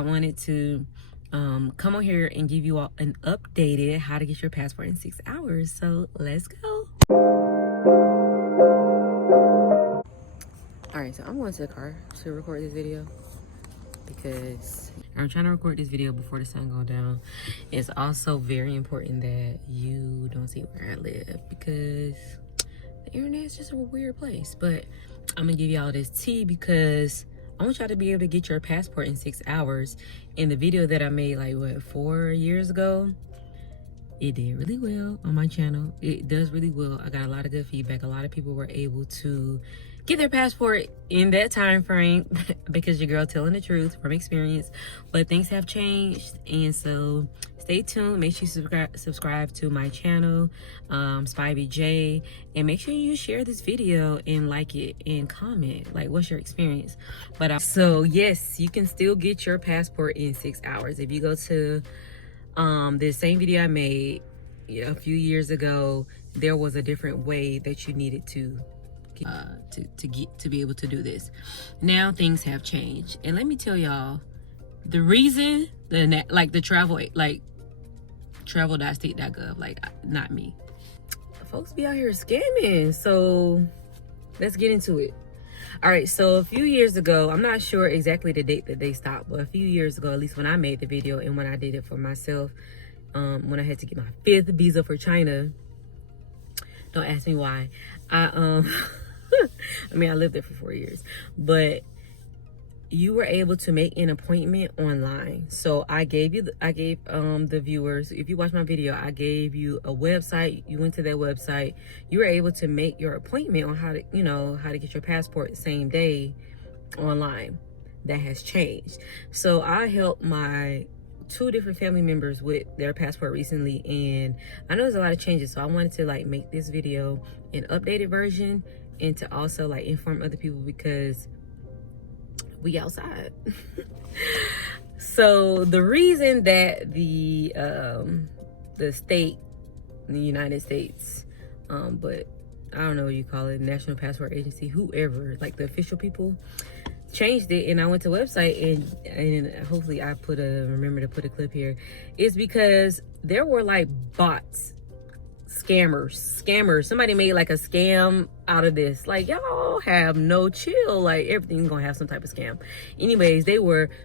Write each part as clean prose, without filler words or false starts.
I wanted to come on here and give you all an updated how to get your passport in 6 hours. So let's go. All right, so I'm going to the car to record this video because I'm trying to record this video before the sun goes down. It's also very important that you don't see where I live because the internet is just a weird place. But I'm gonna give y'all this tea because I want y'all to be able to get your passport in 6 hours. In the video that I made like what 4 years ago, it did really well on my channel. It does really well. I got a lot of good feedback. A lot of people were able to get their passport in that time frame because your girl telling the truth from experience. But things have changed, and so stay tuned. Make sure you subscribe to my channel, Spivey J, and make sure you share this video and like it and comment like what's your experience. But so yes, you can still get your passport in 6 hours if you go to the same video I made a few years ago. There was a different way that you needed to be able to do this. Now things have changed, and let me tell y'all the reason the Travel.state.gov, like, not me. Folks be out here scamming, so let's get into it. All right, so a few years ago, I'm not sure exactly the date that they stopped, but a few years ago, at least when I made the video and when I did it for myself, when I had to get my 5th visa for China. Don't ask me why. I mean, I lived there for 4 years, but you were able to make an appointment online. So I gave the viewers, if you watch my video, I gave you a website. You went to that website. You were able to make your appointment on how to get your passport same day online. That has changed. So I helped my 2 different family members with their passport recently, and I know there's a lot of changes. So I wanted to like make this video an updated version and to also like inform other people because we outside. So the reason that the state in the United States, but I don't know what you call it, National Passport Agency, whoever, like the official people, changed it, and I went to the website, and hopefully I remember to put a clip here, is because there were like bots, scammers. Somebody made like a scam out of this. Like, y'all have no chill. Like, everything's gonna have some type of scam. Anyways,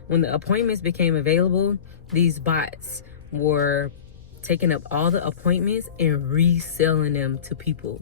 when the appointments became available, these bots were taking up all the appointments and reselling them to people.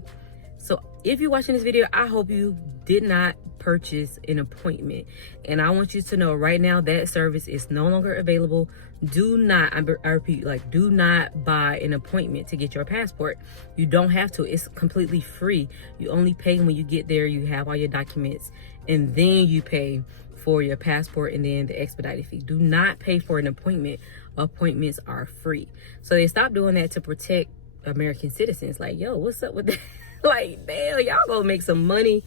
So if you're watching this video, I hope you did not purchase an appointment, and I want you to know right now that service is no longer available. Do not, I repeat, like, do not buy an appointment to get your passport. You don't have to. It's completely free. You only pay when you get there, you have all your documents, and then you pay for your passport and then the expedited fee. Do not pay for an appointment. Appointments are free. So they stopped doing that to protect American citizens. Like, yo, what's up with that? Like, damn, y'all gonna make some money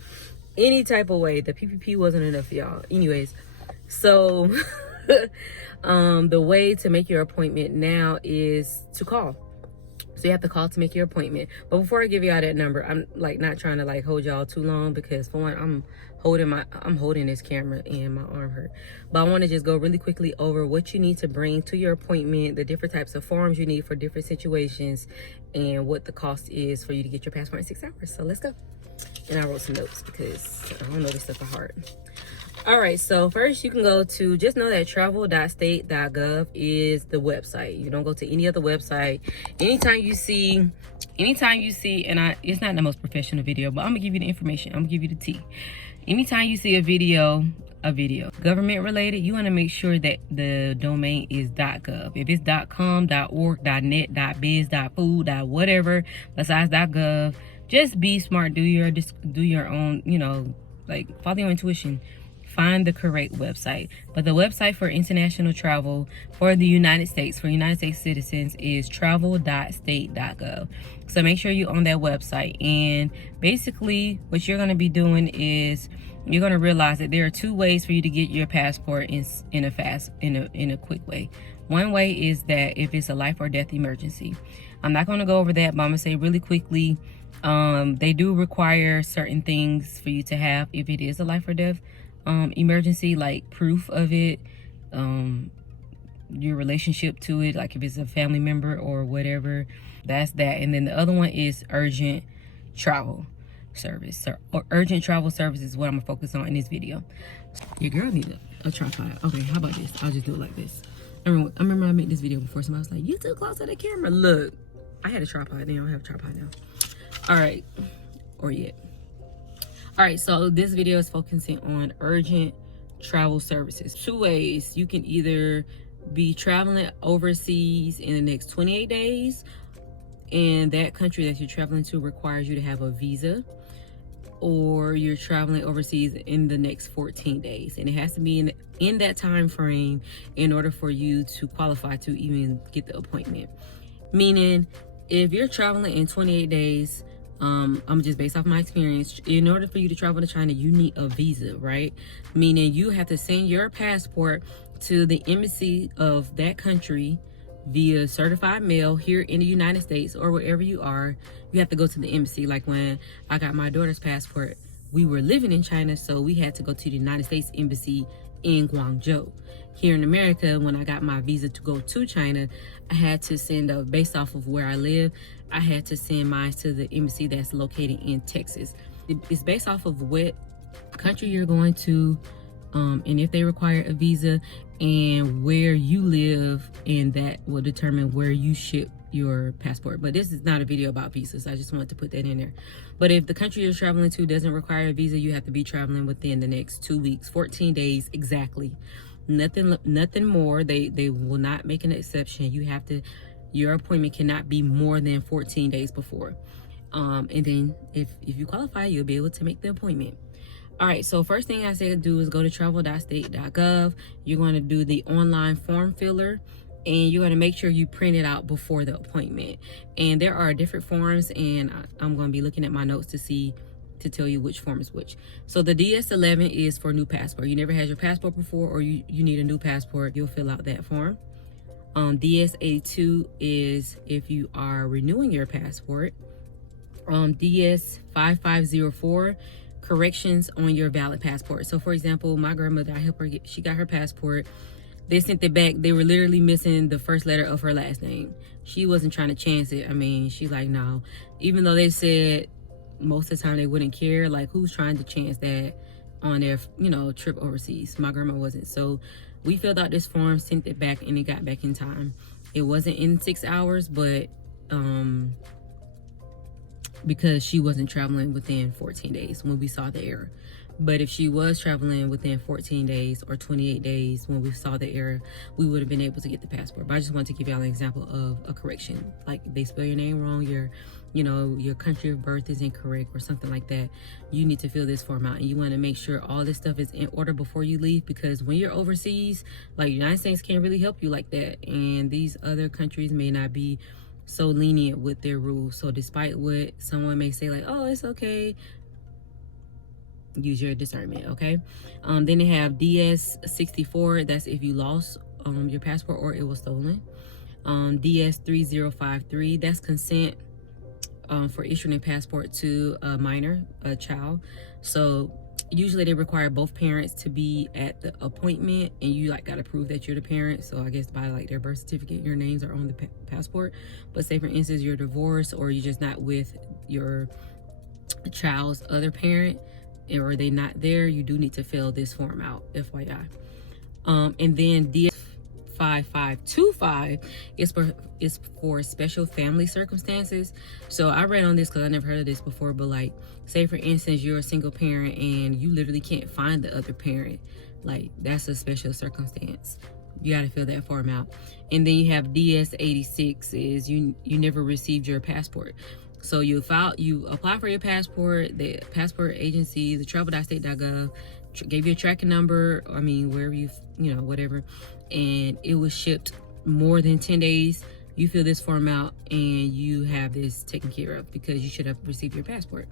any type of way. The PPP wasn't enough for y'all. Anyways, so the way to make your appointment now is to call. So you have to call to make your appointment. But before I give y'all that number, I'm like not trying to like hold y'all too long because for one, I'm holding this camera and my arm hurt. But I want to just go really quickly over what you need to bring to your appointment, the different types of forms you need for different situations, and what the cost is for you to get your passport in 6 hours. So let's go. And I wrote some notes because I don't know this stuff by heart. All right, so first you can go to, just know that Travel.state.gov is the website. You don't go to any other website. Anytime you see, and it's not the most professional video, but I'm gonna give you the information. I'm gonna give you the tea. Anytime you see a video government related, you want to make sure that the domain is .gov. If it's .com, .org, .net, .biz, .food, whatever besides .gov, just be smart. Do your own, like, follow your intuition. Find the correct website. But the website for international travel for the United States, for United States citizens, is Travel.state.gov. So make sure you're on that website. And basically what you're going to be doing is you're going to realize that there are 2 ways for you to get your passport in a quick way. One way is that if it's a life or death emergency. I'm not going to go over that, but I'm going to say really quickly, they do require certain things for you to have if it is a life or death emergency, like proof of it, your relationship to it, like if it's a family member or whatever. That's that. And then the other one is urgent travel service, or urgent travel service is what I'm gonna focus on in this video. Your girl needs a tripod. Okay, how about this? I'll just do it like this. I remember I made this video before. Somebody was like, "You too close to the camera." Look, I had a tripod. Then I don't have a tripod now. All right, or yet. All right, so this video is focusing on urgent travel services. Two ways. You can either be traveling overseas in the next 28 days, and that country that you're traveling to requires you to have a visa, or you're traveling overseas in the next 14 days, and it has to be in that time frame in order for you to qualify to even get the appointment. Meaning, if you're traveling in 28 days, I'm just based off my experience, in order for you to travel to China, you need a visa, right? Meaning you have to send your passport to the embassy of that country via certified mail here in the United States or wherever you are. You have to go to the embassy. Like when I got my daughter's passport, we were living in China, so we had to go to the United States embassy in Guangzhou. Here in America, when I got my visa to go to China, I had to send, based off of where I live, I had to send mine to the embassy that's located in Texas. It's based off of what country you're going to, and if they require a visa, and where you live, and that will determine where you ship your passport. But this is not a video about visas. I just wanted to put that in there. But if the country you're traveling to doesn't require a visa, you have to be traveling within the next 2 weeks, 14 days exactly. Nothing more. They will not make an exception. You have to, your appointment cannot be more than 14 days before. And then if you qualify, you'll be able to make the appointment. All right, so first thing I say to do is go to Travel.state.gov. You're going to do the online form filler, and you're going to make sure you print it out before the appointment. And there are different forms, and I'm going to be looking at my notes to tell you which form is which. So the DS11 is for new passport. You never had your passport before, or you need a new passport, you'll fill out that form. DS82 is if you are renewing your passport. DS5504, corrections on your valid passport. So for example, my grandmother, I helped her she got her passport. They sent it back. They were literally missing the first letter of her last name. She wasn't trying to chance it. I mean, she's like, no. Even though they said most of the time they wouldn't care, like who's trying to chance that on their, trip overseas? My grandma wasn't. So we filled out this form, sent it back, and it got back in time. It wasn't in 6 hours, but because she wasn't traveling within 14 days when we saw the error. But if she was traveling within 14 days or 28 days when we saw the error, we would have been able to get the passport. But I just wanted to give y'all an example of a correction. Like they spell your name wrong, your country of birth is incorrect or something like that. You need to fill this form out, and you want to make sure all this stuff is in order before you leave, because when you're overseas, like United States can't really help you like that. And these other countries may not be so lenient with their rules. So despite what someone may say, like, oh, it's okay, use your discernment, okay? Then they have DS64, that's if you lost your passport or it was stolen. DS3053, that's consent for issuing a passport to a minor, a child. So usually they require both parents to be at the appointment, and you gotta prove that you're the parent. So I guess by their birth certificate, your names are on the passport. But say for instance you're divorced, or you're just not with your child's other parent, or they not there, you do need to fill this form out, FYI. And then DS5525 is for special family circumstances. So I read on this because I never heard of this before, but say for instance you're a single parent and you literally can't find the other parent, that's a special circumstance. You got to fill that form out. And then you have DS86 is you never received your passport. So you apply for your passport, the passport agency, the Travel.state.gov gave you a tracking number, wherever whatever, and it was shipped more than 10 days. You fill this form out and you have this taken care of because you should have received your passport.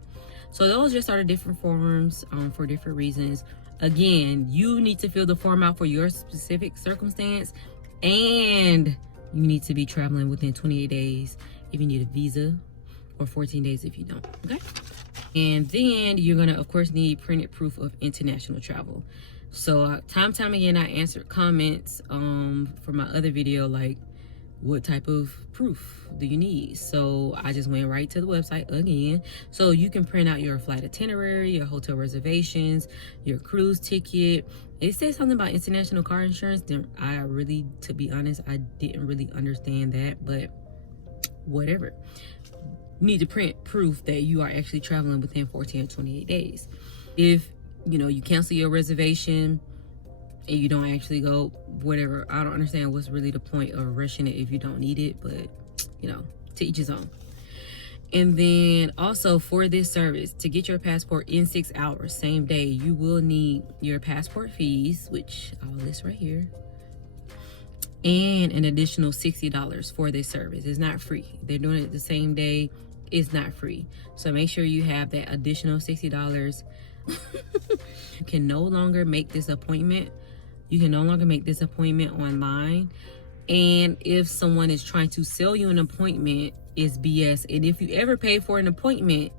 So those just are the different forms for different reasons. Again, you need to fill the form out for your specific circumstance, and you need to be traveling within 28 days if you need a visa, or 14 days if you don't, okay? And then you're gonna, of course, need printed proof of international travel. So time again, I answered comments for my other video, like, what type of proof do you need? So I just went right to the website again. So you can print out your flight itinerary, your hotel reservations, your cruise ticket. It says something about international car insurance. I really, to be honest, I didn't really understand that, but whatever. You need to print proof that you are actually traveling within 14 or 28 days. If you cancel your reservation and you don't actually go, whatever, I don't understand what's really the point of rushing it if you don't need it, but to each his own. And then also, for this service, to get your passport in 6 hours, same day, you will need your passport fees, which I'll list right here, and an additional $60 for this service. It's not free. They're doing it the same day. It's not free. So make sure you have that additional $60. You can no longer make this appointment. You can no longer make this appointment online. And if someone is trying to sell you an appointment, it's BS. And if you ever pay for an appointment,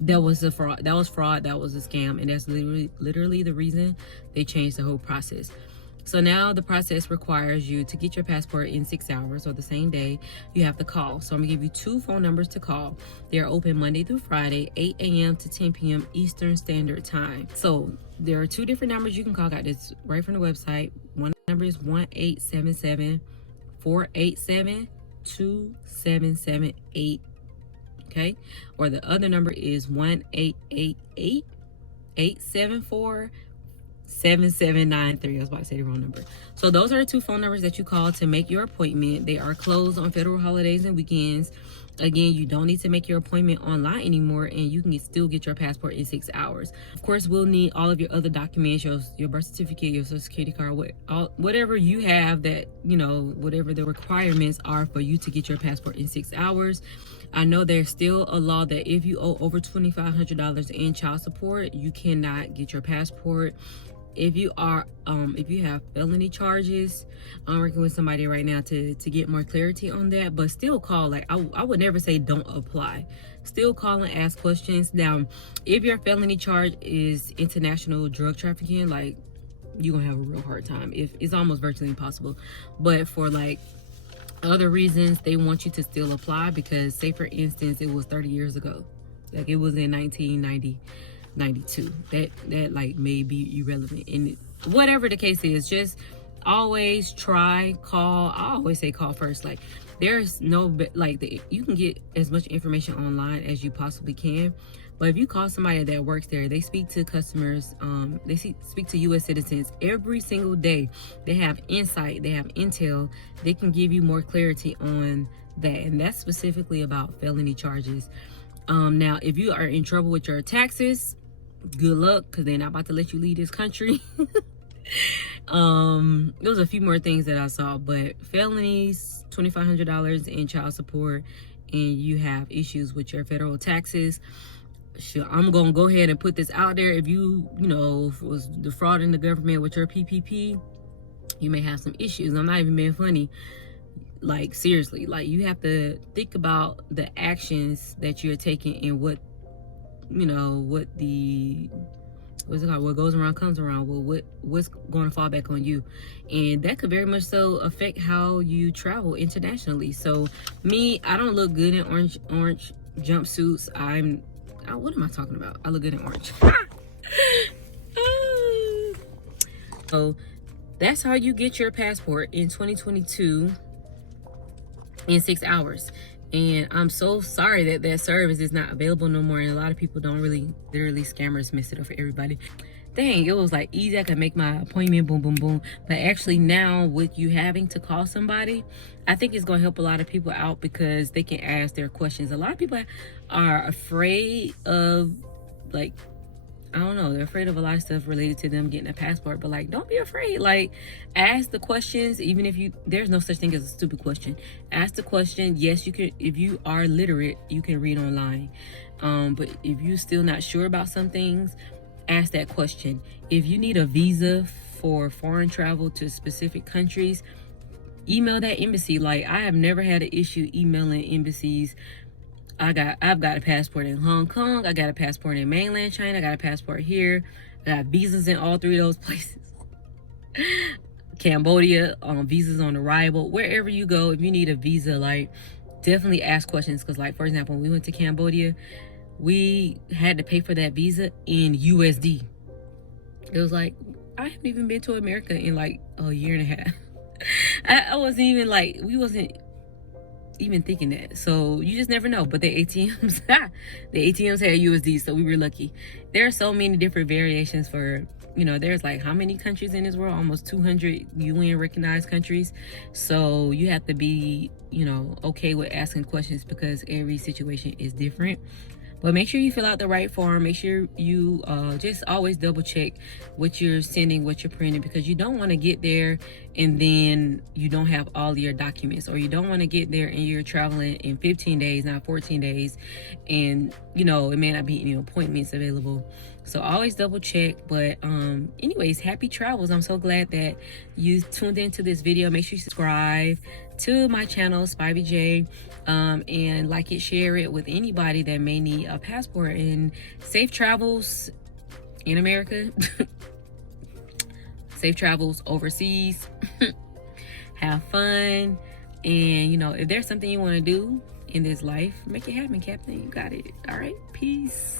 that was a fraud. That was fraud. That was a scam. And that's literally the reason they changed the whole process. So now the process requires you to get your passport in 6 hours or the same day. You have to call. So I'm gonna give you 2 phone numbers to call. They're open Monday through Friday, 8 a.m. to 10 p.m. Eastern Standard Time. So there are 2 different numbers you can call. Got this right from the website. One number is 1-877-487-2778. Okay? Or the other number is 1-888-874-7793. I was about to say the wrong number. So those are the 2 phone numbers that you call to make your appointment. They are closed on federal holidays and weekends. Again, you don't need to make your appointment online anymore, and you can still get your passport in 6 hours. Of course, we'll need all of your other documents, your birth certificate, your social security card, whatever you have that, whatever the requirements are for you to get your passport in 6 hours. I know there's still a law that if you owe over $2,500 in child support, you cannot get your passport. If you have felony charges, I'm working with somebody right now to get more clarity on that, but still call. Like, I would never say don't apply. Still call and ask questions. Now, if your felony charge is international drug trafficking, like, you're gonna have a real hard time. If it's almost virtually impossible. But for like other reasons, they want you to still apply, because say for instance it was 30 years ago, like it was in 1992, that like may be irrelevant. And whatever the case is, just always call. I always say call first. Like, there's no, like, you can get as much information online as you possibly can, but if you call somebody that works there, they speak to customers, they speak to U.S. citizens every single day. They have insight, they have intel, they can give you more clarity on that. And that's specifically about felony charges. Now, if you are in trouble with your taxes, good luck, because they're not about to let you leave this country. There was a few more things that I saw, but felonies, $2,500 in child support, and you have issues with your federal taxes. Sure, I'm gonna go ahead and put this out there. If you was defrauding the government with your PPP, you may have some issues. I'm not even being funny. Like, seriously, like, you have to think about the actions that you're taking and what goes around comes around. Well, what's going to fall back on you, and that could very much so affect how you travel internationally. So me, I don't look good in orange jumpsuits. What am I talking about? I look good in orange. So that's how you get your passport in 2022 in 6 hours. And I'm so sorry that service is not available no more, and a lot of people don't really, literally, scammers mess it up for everybody. Dang, it was like easy. I could make my appointment, boom, boom, boom. But actually now, with you having to call somebody, I think it's going to help a lot of people out, because they can ask their questions. A lot of people are afraid of, like, I don't know, they're afraid of a lot of stuff related to them getting a passport. But, like, don't be afraid. Like, ask the questions. Even if there's no such thing as a stupid question. Ask the question. Yes, you can. If you are literate, you can read online. But if you're still not sure about some things, ask that question. If you need a visa for foreign travel to specific countries, email that embassy. Like, I have never had an issue emailing embassies. I've got a passport in Hong Kong. I got a passport in mainland China. I got a passport here. Got visas in all 3 of those places. Cambodia, visas on arrival. Wherever you go, if you need a visa, like, definitely ask questions. Because, like, for example, when we went to Cambodia, we had to pay for that visa in USD. It was like, I haven't even been to America in like a year and a half. I wasn't even like, we wasn't even thinking that. So you just never know. But the ATMs, the ATMs had USD, so we were lucky. There are so many different variations for, you know, there's like how many countries in this world? Almost 200 UN recognized countries. So you have to be, you know, okay with asking questions because every situation is different. But make sure you fill out the right form. Make sure you just always double check what you're sending, what you're printing, because you don't want to get there and then you don't have all your documents, or you don't want to get there and you're traveling in 15 days, not 14 days, and you know, it may not be any appointments available. So always double check. But anyways, happy travels. I'm so glad that you tuned into this video. Make sure you subscribe to my channel, Spivey J, and like it, share it with anybody that may need a passport. And safe travels in America. Safe travels overseas. Have fun. And you know, if there's something you want to do in this life, make it happen, Captain. You got it. All right, peace.